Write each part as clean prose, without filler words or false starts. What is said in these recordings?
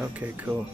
Okay, cool.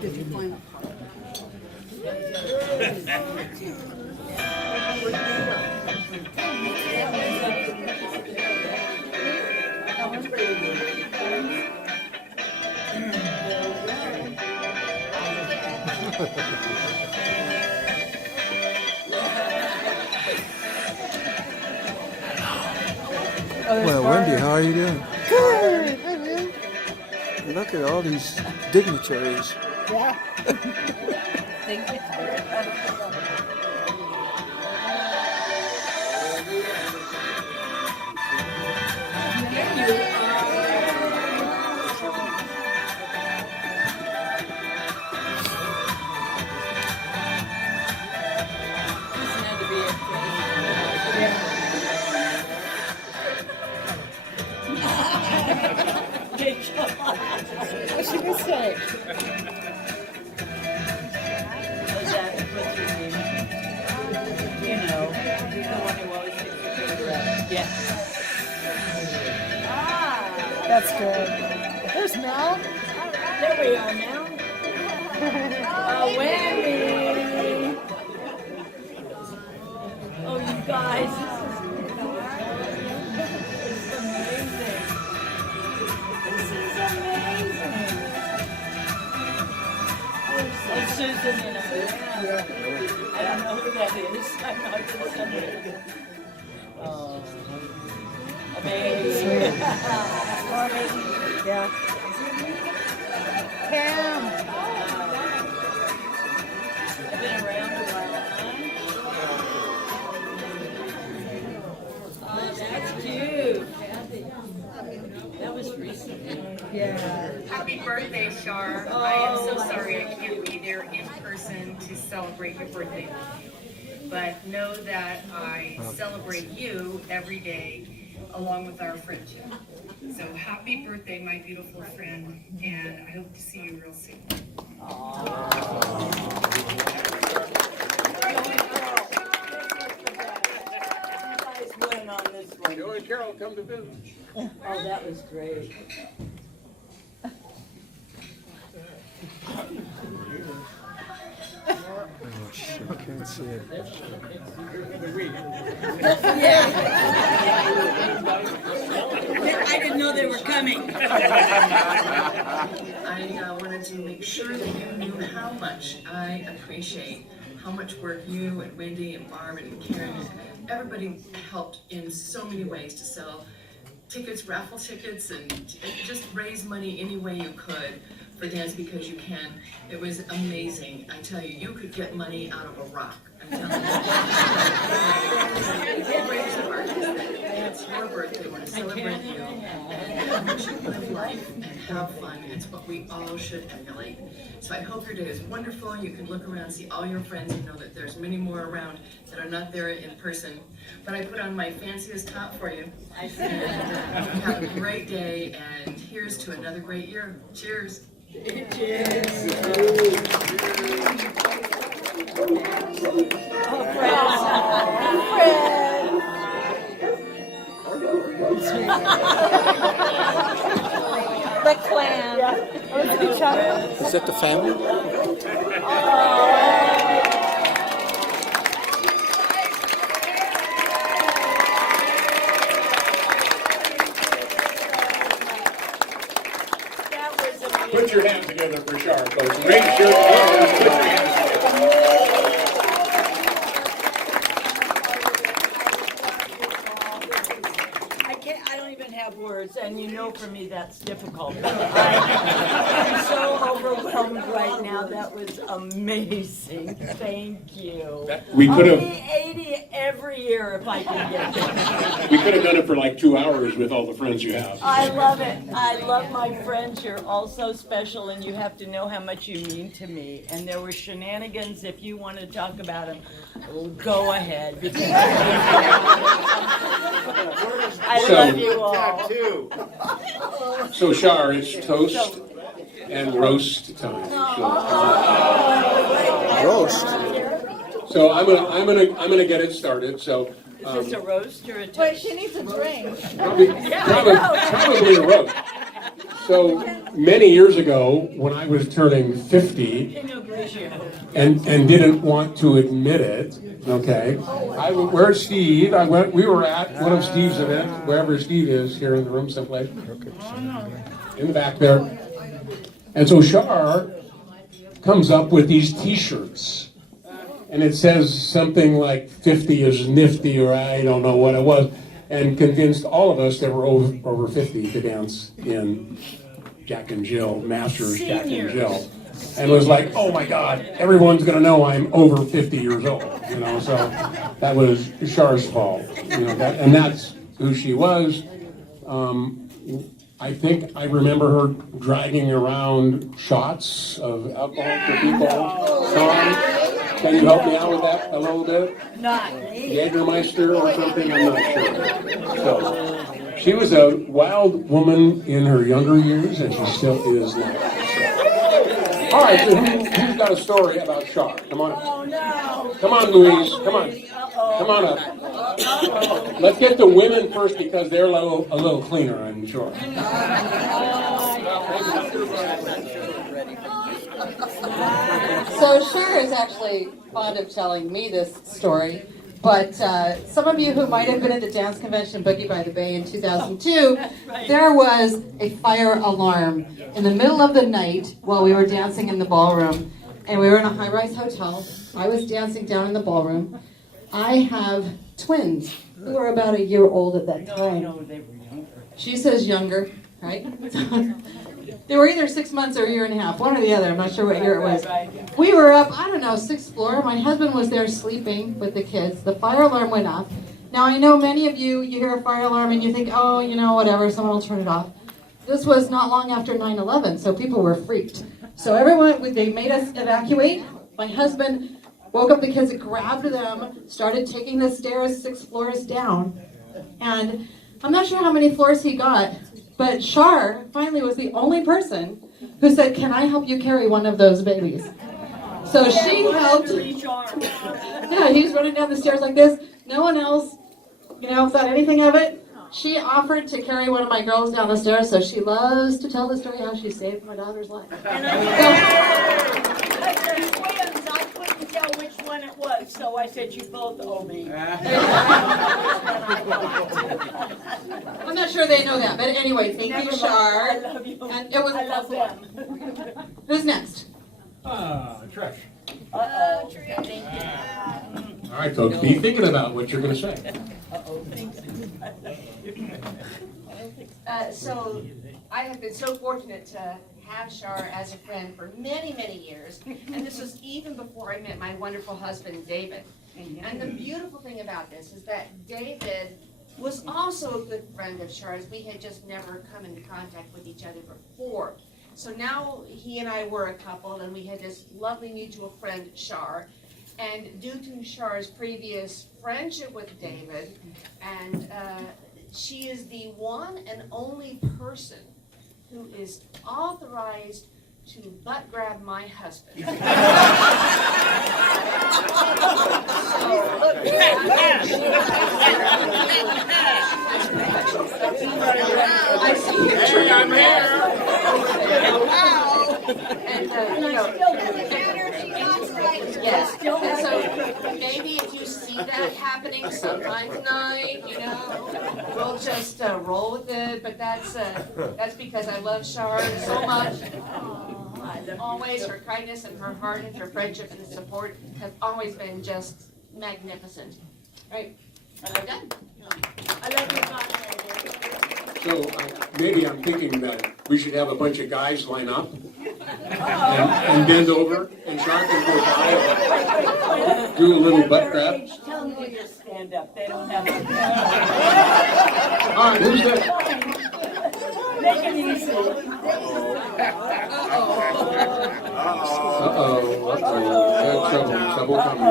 Did you find Well, Wendy, how are you doing? Good. Look at all these dignitaries. Yeah. What's she gonna say? You know, the one who always takes the photograph. Yeah. That's good. There's Mel. There we are now. Oh, Wendy. Oh, you guys. This is amazing. Oh, Susan and Amanda. I don't know who that is. I'm not going to send it. Oh, amazing. Yeah. Cam. I've been around a while, huh? Oh, that's cute. That was recent. Yeah. Happy birthday, Char. I am so sorry I can't be there in person to celebrate your birthday. But know that I celebrate you every day along with our friendship. So happy birthday, my beautiful friend, and I hope to see you real soon. On this one. Joey and Carol come to visit. Oh, that was great. I can't see it. I didn't know they were coming. I wanted to make sure that you knew how much I appreciate how much work you and Wendy and Barb and Karen, everybody helped in so many ways to tickets, raffle tickets, and just raise money any way you could for Dance Because You Can. It was amazing. I tell you, you could get money out of a rock. I'm telling you. The greatest part is that it's your birthday. We want to celebrate you and how much you live life and have fun. It's what we all should emulate. So I hope your day is wonderful. You can look around, see all your friends, and know that there's many more around that are not there in person. But I put on my fanciest top for you. And have a great day, and here's to another great year. Cheers. The clan. Is that the family? Put your hands together for Char, folks. Make sure put your hands together. I don't even have words, and you know for me that's difficult. I'm so overwhelmed right now. That was amazing. Thank you. We could I'll have. be 80 every year if I can get it. We could have done it for like 2 hours with all the friends you have. I love it. I love my friends. You're all so special, and you have to know how much you mean to me. And there were shenanigans. If you want to talk about them, go ahead. Because I love you all. So Char, it's toast and roast time. Roast. So I'm gonna get it started. So Is this a roast or a toast? Wait, she needs a drink. probably a roast. So many years ago, when I was turning 50 and didn't want to admit it, okay, where's Steve? We were at one of Steve's events, wherever Steve is, here in the room someplace, in the back there. And so Char comes up with these T-shirts. And it says something like 50 is nifty, or I don't know what it was, and convinced all of us that were over 50 to dance in Jack and Jill, Masters Jack and Jill. And was like, oh my God, everyone's gonna know I'm over 50 years old, you know, so that was Char's fault, you know, and that's who she was. I think I remember her dragging around shots of alcohol for people. Tom, can you help me out with that a little bit? Not me. Jägermeister or something? I'm not sure. So, she was a wild woman in her younger years, and she still is now. So. All right, so who's got a story about Char? Come on. Oh no. Come on, Louise. Come on. Come on up. Let's get the women first because they're a little cleaner, I'm sure. So Char is actually fond of telling me this story, but some of you who might have been at the dance convention Boogie by the Bay in 2002, there was a fire alarm in the middle of the night while we were dancing in the ballroom, and we were in a high-rise hotel. I was dancing down in the ballroom. I have twins who were about a year old at that time. No, they were younger. She says younger, right? They were either 6 months or a year and a half, one or the other. I'm not sure what year it was. We were up, I don't know, 6th floor. My husband was there sleeping with the kids. The fire alarm went off. Now, I know many of you hear a fire alarm and you think, oh, you know, whatever, someone will turn it off. This was not long after 9/11, so people were freaked. So everyone, they made us evacuate. My husband woke up the kids, grabbed them, started taking the stairs 6 floors down. And I'm not sure how many floors he got, but Char finally was the only person who said, can I help you carry one of those babies? So she helped. Yeah, he was running down the stairs like this. No one else, thought anything of it. She offered to carry one of my girls down the stairs, so she loves to tell the story how she saved my daughter's life. And I couldn't tell which one it was, so I said, you both owe me. I'm not sure they know that, but anyway, thank you, Char. I love you. And it was I love them. Who's next? Trish. Uh-oh. Thank you. All right, folks, be thinking about what you're going to say. Uh-oh, thanks. So I have been so fortunate to have Char as a friend for many, many years. And this was even before I met my wonderful husband, David. And the beautiful thing about this is that David was also a good friend of Char's. We had just never come into contact with each other before. So now he and I were a couple, and we had this lovely mutual friend, Char. And due to Char's previous friendship with David, and she is the one and only person who is authorized to butt grab my husband. I see you. Hey, I'm here. Yes, and so maybe if you see that happening sometime tonight, we'll just roll with it. But that's because I love Char so much. Always her kindness and her heart and her friendship and support have always been just magnificent. Right? I'm done. I love your comment. So maybe I'm thinking that we should have a bunch of guys line up and bend over, and Char can go by and do a little butt grab. Tell them to just stand up. They don't have to. All right, who's that? Make it easy. Trouble coming.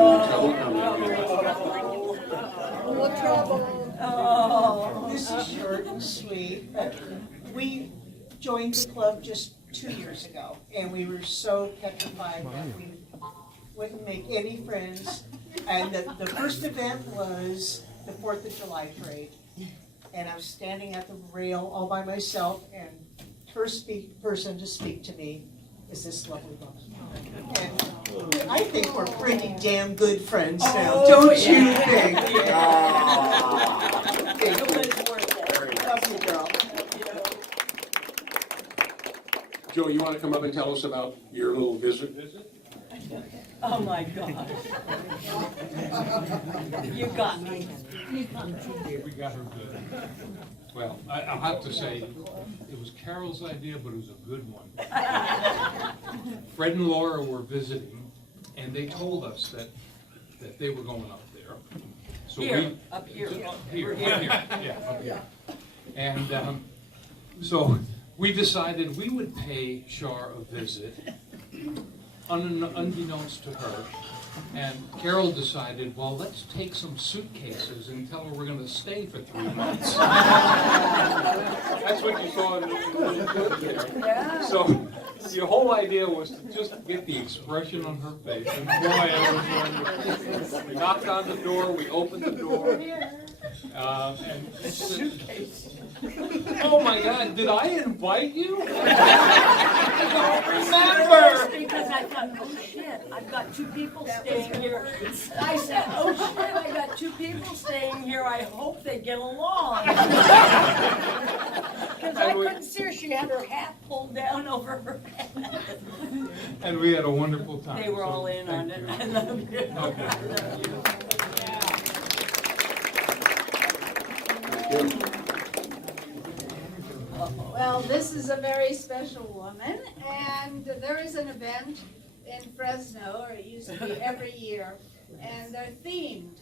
Oh. This is short and sweet. We joined the club just 2 years ago, and we were so petrified that we wouldn't make any friends. And the first event was the 4th of July parade. And I was standing at the rail all by myself, and first person to speak to me is this lovely woman. And I think we're pretty damn good friends now, don't you think? Love you, girl. Joe, you want to come up and tell us about your little visit? Oh my God. You got me. We got her good. Well, I'll have to say, it was Carol's idea, but it was a good one. Fred and Laura were visiting, and they told us that they were going up there. So Up here. Here, yeah, up here. And so we decided we would pay Char a visit, unbeknownst to her. And Carol decided, well, let's take some suitcases and tell her we're going to stay for 3 months. That's what you saw in the clip there. Yeah. So the whole idea was to just get the expression on her face. And boy, it was wonderful. We knocked on the door, we opened the door. And she said, oh my God, did I invite you? I don't remember. Because I thought, oh shit, I've got 2 people staying here. I said, oh shit, I got 2 people staying here. I hope they get along. Because I couldn't see her. She had her hat pulled down over her head. And we had a wonderful time. They were all in on it. I love you. Okay. I love you. Well, this is a very special woman, and there is an event in Fresno, or it used to be every year, and they're themed.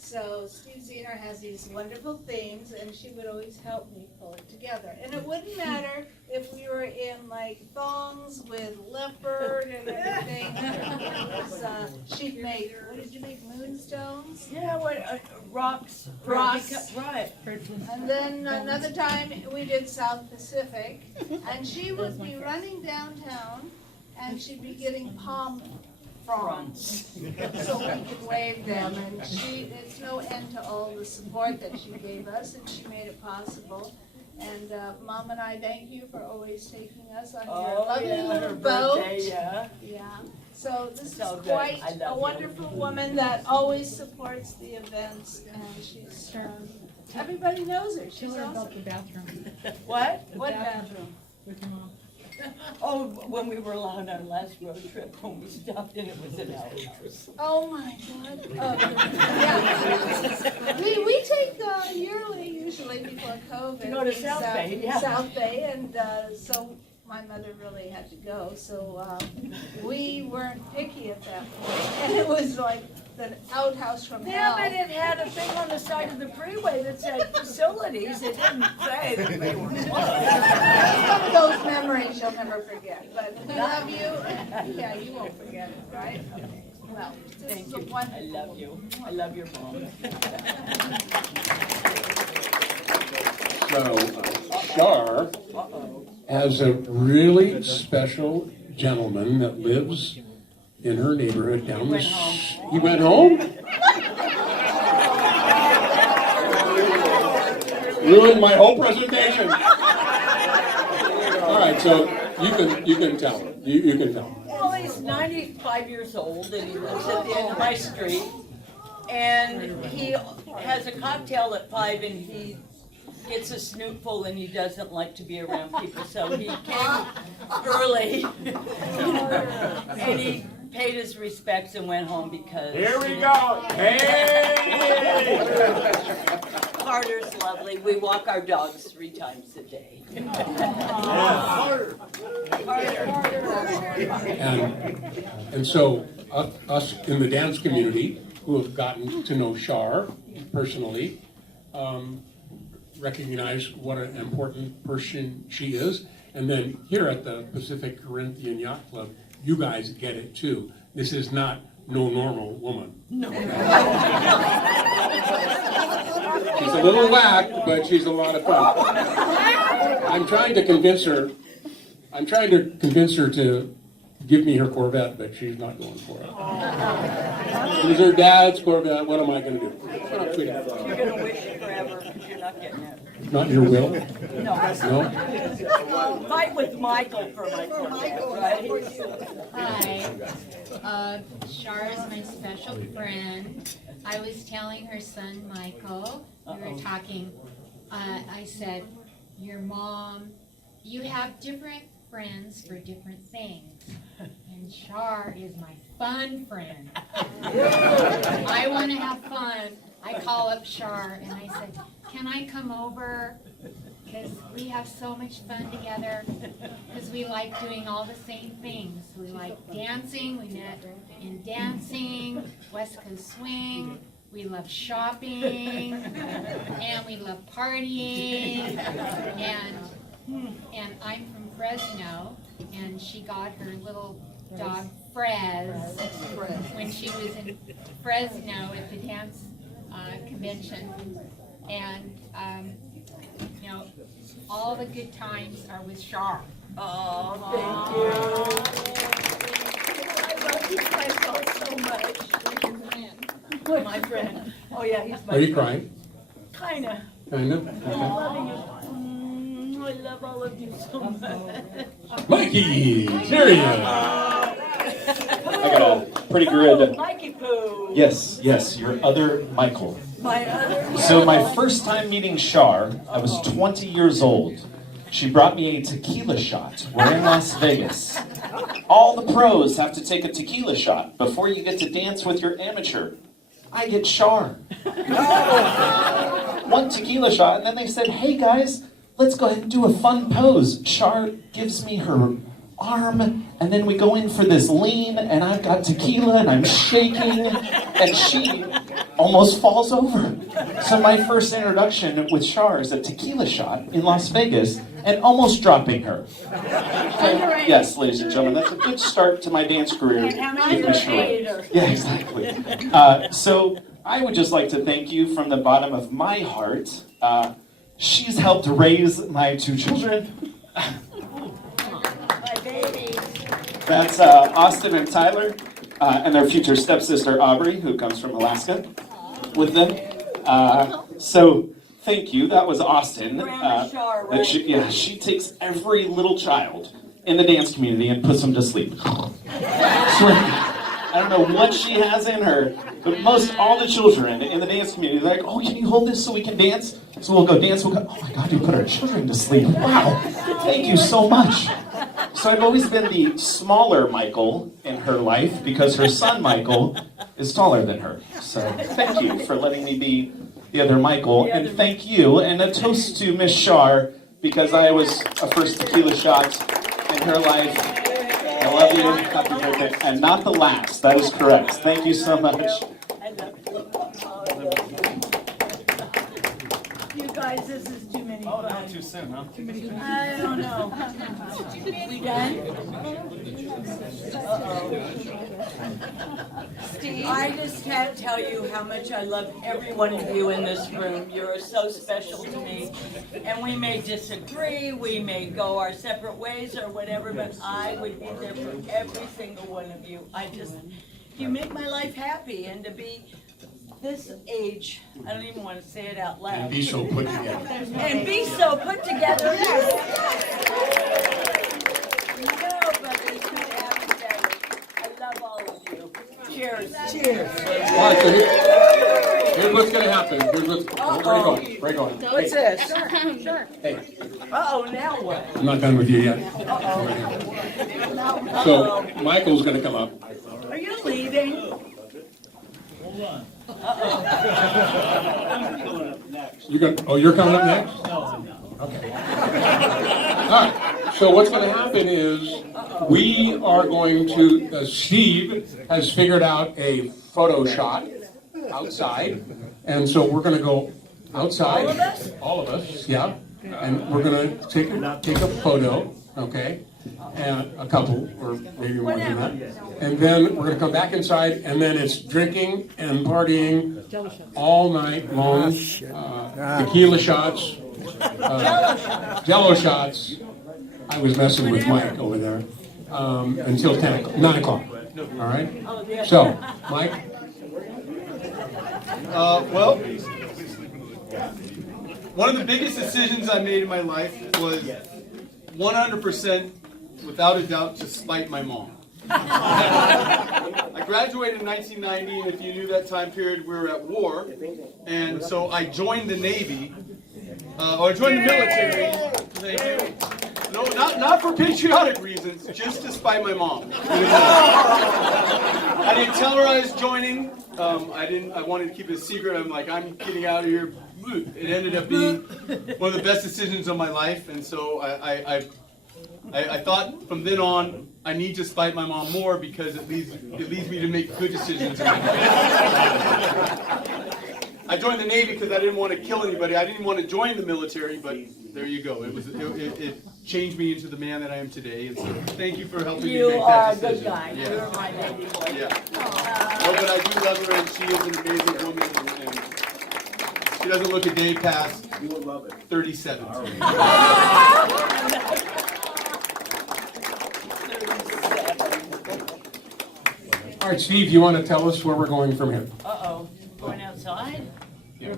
So Steve Zener has these wonderful themes, and she would always help me pull it together. And it wouldn't matter if we were in like thongs with leopard and everything. She'd make, what did you make, moonstones? Yeah, what, rocks. Rocks. Right. And then another time we did South Pacific, and she would be running downtown, and she'd be getting palm fronds, so we could wave them. And it's no end to all the support that she gave us, and she made it possible. And Mom and I thank you for always taking us on your lovely little boat. Birthday, yeah. Yeah. So this So is good. quite I love a you. wonderful woman that always supports the events, and she's everybody knows her. She's awesome. the bathroom. What? What bathroom? With your mom. Oh, when we were on our last road trip, when we stopped and it was an outhouse. Oh my God. Yeah. We take yearly, usually before COVID. To go to South Bay, yeah. South Bay, and so my mother really had to go, so we weren't picky at that point. And it was like the outhouse from Yeah, hell. but it had a thing on the side of the freeway that said facilities. It didn't say that they were closed. It's one of those memories you'll never forget. But we love you, and yeah, you won't forget it, right? Okay. Well, this Thank is a you. I wonderful. love you. I love your mom. So, Char has a really special gentleman that lives in her neighborhood down the street. He went home? Ruined my whole presentation. All right, so you can tell her. You can tell her. Well, he's 95 years old and he lives at the end of my street. And he has a cocktail at 5 and he gets a snootful and he doesn't like to be around people. So he came early and he paid his respects and went home because... Here we go. Hey! Carter's lovely. We walk our dogs 3 times a day. And so us in the dance community who have gotten to know Char personally recognize what an important person she is. And then here at the Pacific Corinthian Yacht Club, you guys get it too. This is not no normal woman. No. She's a little whack, but she's a lot of fun. I'm trying to convince her to give me her Corvette, but she's not going for it. It was her dad's Corvette. What am I going to do? You're going to wish it forever because you're not getting it. Not your will? No. No? Fight with Michael for my Corvette, right? Hi. Char is my special friend. I was telling her son, Michael, we were talking, I said, your mom, you have different friends for different things. And Char is my fun friend. I want to have fun. I call up Char and I said, can I come over? Because we have so much fun together. Because we like doing all the same things. We like dancing. We met in dancing, West Coast swing. We love shopping. And we love partying. And I'm from Fresno. And she got her little dog Frez when she was in Fresno at the dance convention. And you know, all the good times are with Char. Oh, thank you. I love you guys all so much. My friend. Oh yeah, he's my Are you friend. crying? Kinda. Kind of? I'm loving you. I love all of you so much. Mikey! There he is. I got a pretty good. Mikey Poo. Yes, your other Michael. My other. So my first time meeting Char, I was 20 years old. She brought me a tequila shot. We're in Las Vegas. All the pros have to take a tequila shot before you get to dance with your amateur. I get Char. One tequila shot, and then they said, hey guys, let's go ahead and do a fun pose. Char gives me her arm, and then we go in for this lean, and I've got tequila, and I'm shaking, and she almost falls over. So my first introduction with Char is a tequila shot in Las Vegas, and almost dropping her. And yes, ladies and gentlemen, that's a good start to my dance career. And I'm a hater. Yeah, exactly. So I would just like to thank you from the bottom of my heart. She's helped raise my 2 children. My baby. That's Austin and Tyler, and their future stepsister Aubrey, who comes from Alaska, with them. So thank you. That was Austin. Grandma Char, right? She takes every little child in the dance community and puts them to sleep. I don't know what she has in her, but most all the children in the dance community, they're like, oh, can you hold this so we can dance? So we'll go dance, we'll go, oh my God, you put our children to sleep. Wow, thank you so much. So I've always been the smaller Michael in her life because her son Michael is taller than her. So thank you for letting me be the other Michael, and thank you, and a toast to Miss Char, because I was a first tequila shot in her life. I love you, happy birthday, and not the last, that is correct. Thank you so much. You guys, this is too many fun. Oh, not too soon, huh? I don't know. We done? Steve? I just can't tell you how much I love every one of you in this room. You're so special to me. And we may disagree, we may go our separate ways or whatever, but I would be there for every single one of you. You make my life happy, and to be this age, I don't even want to say it out loud. And be so put together. And be so put together. Nobody could have it better. I love all of you. Cheers. Cheers. All right, so here's what's going to happen. Where are you going? What's this? Sure. Hey, Uh-oh, now what? I'm not done with you yet. So Michael's going to come up. Are you leaving? You're coming up next? Okay. All right. So what's going to happen is we are going to, Steve has figured out a photo shot outside, and so we're going to go outside. All of us? All of us, yeah. And we're going to take a photo, okay? And a couple, or maybe more than that. And then we're going to come back inside, and then it's drinking and partying all night long. Tequila shots, Jello shots. I was messing with Mike over there until 9 o'clock. All right. So, Mike. Well, one of the biggest decisions I made in my life was 100%, without a doubt, to spite my mom. I graduated in 1990, and if you knew that time period, we were at war, and so I joined the Navy, or I joined the military. Thank you. No, not for patriotic reasons, just to spite my mom. I didn't tell her I was joining. I wanted to keep it a secret. I'm like, I'm getting out of here. It ended up being one of the best decisions of my life, and so I thought from then on, I need to spite my mom more because it leads me to make good decisions in my life. I joined the Navy because I didn't want to kill anybody. I didn't want to join the military, but there you go. It changed me into the man that I am today. And so thank you for helping me make that decision. You are a good guy. Yeah. You're my Navy boy. Yeah. No, but I do love her, and she is an amazing woman, and she doesn't look a day past 37. All right, Steve, you want to tell us where we're going from here? Uh-oh. Going outside? Yeah.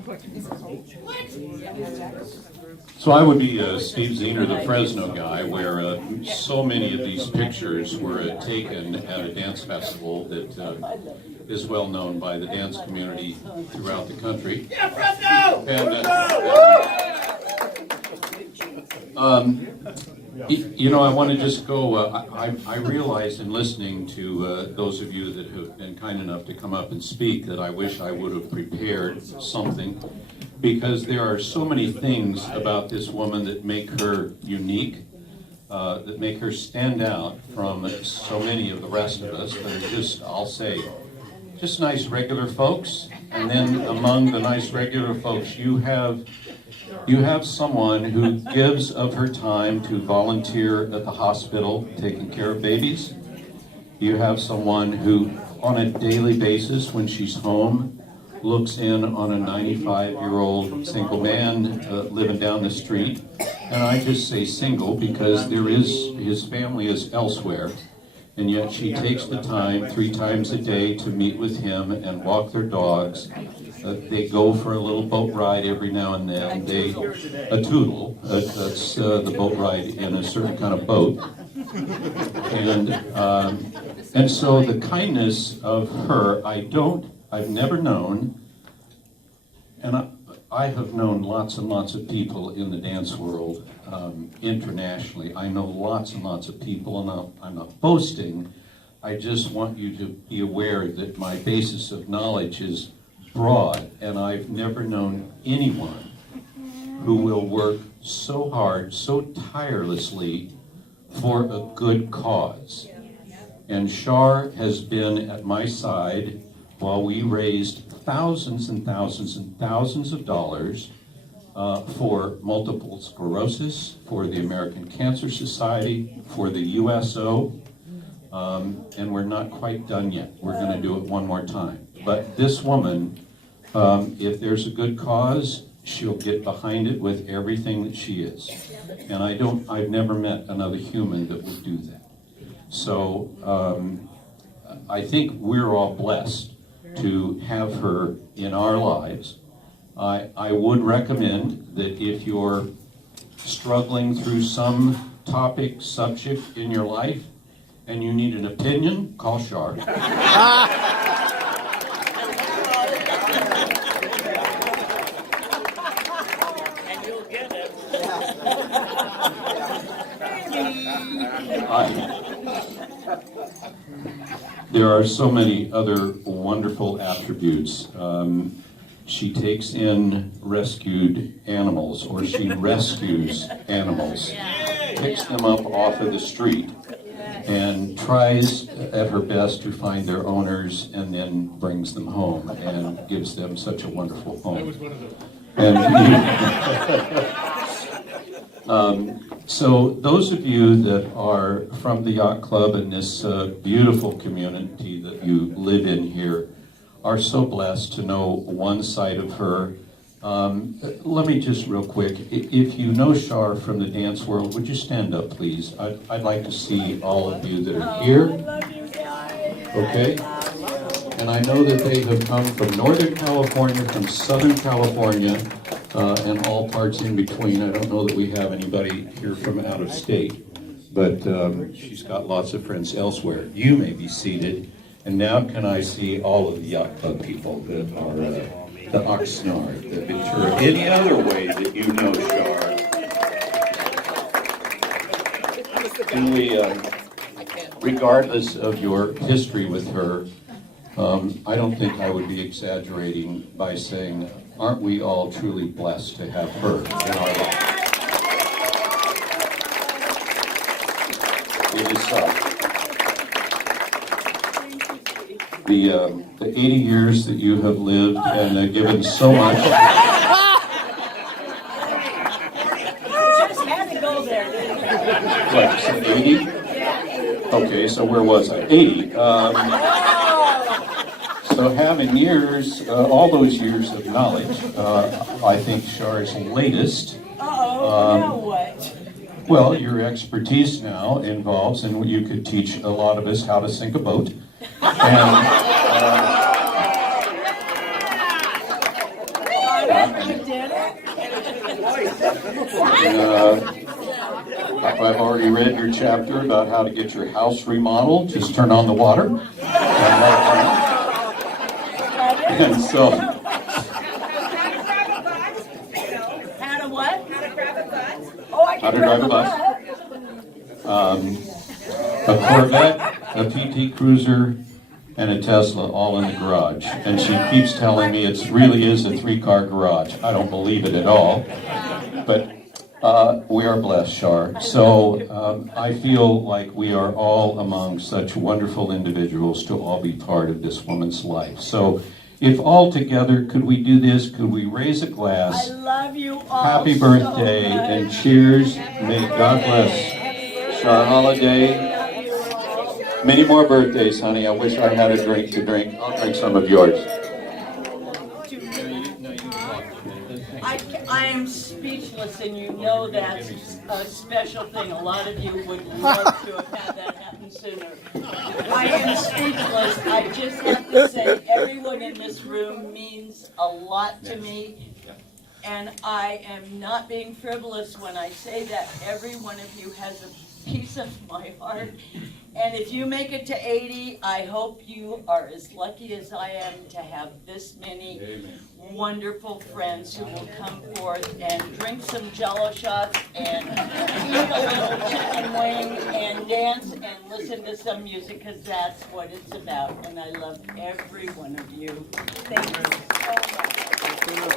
So I would be Steve Zehner, the Fresno guy, where so many of these pictures were taken at a dance festival that is well known by the dance community throughout the country. Yeah, Fresno! And, you know, I want to just go, I realized in listening to those of you that have been kind enough to come up and speak that I wish I would have prepared something, because there are so many things about this woman that make her unique, that make her stand out from so many of the rest of us that are just, I'll say, just nice regular folks. And then among the nice regular folks, you have someone who gives of her time to volunteer at the hospital taking care of babies. You have someone who, on a daily basis, when she's home, looks in on a 95-year-old single man living down the street. And I just say single because his family is elsewhere. And yet she takes the time 3 times a day to meet with him and walk their dogs. They go for a little boat ride every now and then. A toodle, that's the boat ride in a certain kind of boat. And so the kindness of her, I've never known, and I have known lots and lots of people in the dance world internationally. I know lots and lots of people, and I'm not boasting. I just want you to be aware that my basis of knowledge is broad, and I've never known anyone who will work so hard, so tirelessly for a good cause. And Char has been at my side while we raised thousands and thousands and thousands of dollars for multiple sclerosis, for the American Cancer Society, for the USO, and we're not quite done yet. We're going to do it one more time. But this woman, if there's a good cause, she'll get behind it with everything that she is. And I've never met another human that would do that. So I think we're all blessed to have her in our lives. I would recommend that if you're struggling through some topic, subject in your life, and you need an opinion, call Char. And you'll get it. There are so many other wonderful attributes. She takes in rescued animals, or she rescues animals, picks them up off of the street, and tries at her best to find their owners, and then brings them home and gives them such a wonderful home. I was one of those. And so those of you that are from the Yacht Club and this beautiful community that you live in here are so blessed to know one side of her. Let me just real quick, if you know Char from the dance world, would you stand up, please? I'd like to see all of you that are here. I love you guys. Okay? And I know that they have come from Northern California, from Southern California, and all parts in between. I don't know that we have anybody here from out of state, but she's got lots of friends elsewhere. You may be seated. And now can I see all of the Yacht Club people that are the Oxnard, the Ventura, any other way that you know Char. And we, regardless of your history with her, I don't think I would be exaggerating by saying, aren't we all truly blessed to have her in our lives? It is so. The 80 years that you have lived and given so much. Just had to go there, didn't you? What, so 80? Okay, so where was I? 80. So having years, all those years of knowledge, I think Char's latest. Now what? Well, your expertise now involves, and you could teach a lot of us how to sink a boat. I've already read your chapter about how to get your house remodeled. Just turn on the water. And so. How to what? How to grab a bus? Oh, I How can to drive a bus. A Corvette, a PT Cruiser, and a Tesla all in the garage. And she keeps telling me it really is a 3-car garage. I don't believe it at all. But we are blessed, Char. So I feel like we are all among such wonderful individuals to all be part of this woman's life. So if all together, could we do this? Could we raise a glass? I love you all. Happy birthday so much. and cheers. May God bless Char Holliday. Many more birthdays, honey. I wish I had a drink to drink. I'll drink some of yours. I am speechless, and you know that's a special thing. A lot of you would love to have had that happen sooner. I am speechless. I just have to say, everyone in this room means a lot to me. And I am not being frivolous when I say that every one of you has a piece of my heart. And if you make it to 80, I hope you are as lucky as I am to have this many wonderful friends who will come forth and drink some Jell-O shots and eat a little chicken wing and dance and listen to some music, because that's what it's about. And I love every one of you. Thank you so much.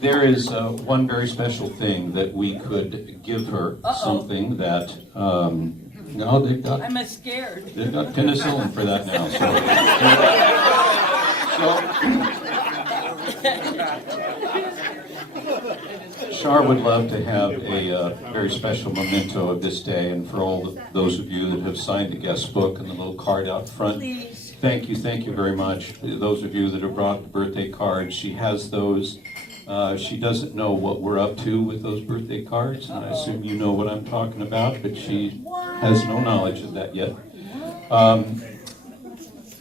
There is one very special thing that we could give her, something that, no, they've got scared. They've got penicillin for that now. So Char would love to have a very special memento of this day, and for all those of you that have signed the guest book and the little card out front, thank you very much. Those of you that have brought the birthday cards, she has those. She doesn't know what we're up to with those birthday cards, and I assume you know what I'm talking about, but she has no knowledge of that yet.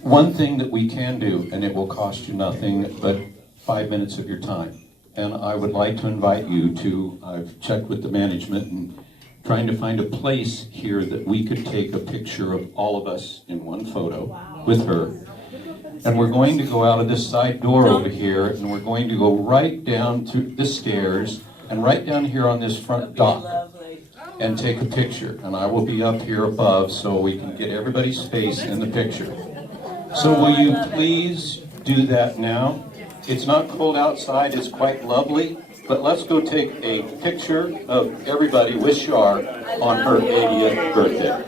One thing that we can do, and it will cost you nothing but 5 minutes of your time, and I would like to invite you to, I've checked with the management and trying to find a place here that we could take a picture of all of us in one photo with her. And we're going to go out of this side door over here, and we're going to go right down to the stairs and right down here on this front dock and take a picture. And I will be up here above so we can get everybody's face in the picture. So will you please do that now? It's not cold outside, it's quite lovely, but let's go take a picture of everybody with Char on her 80th birthday.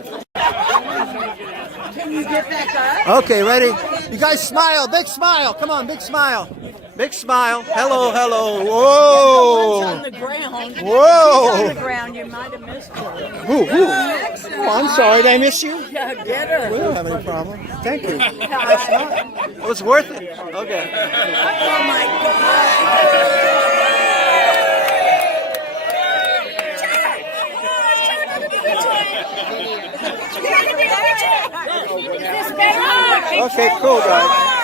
Can you get back up? Okay, ready? You guys smile, big smile. Come on, big smile. Big smile. Hello, hello. Whoa. On the ground. Whoa. She's on the ground. You might have missed her. Who? Oh, I'm sorry. Did I miss you? Yeah, get her. We don't have any problem. Thank you. It was worth it. Okay. Oh my God. Okay, cool, guys.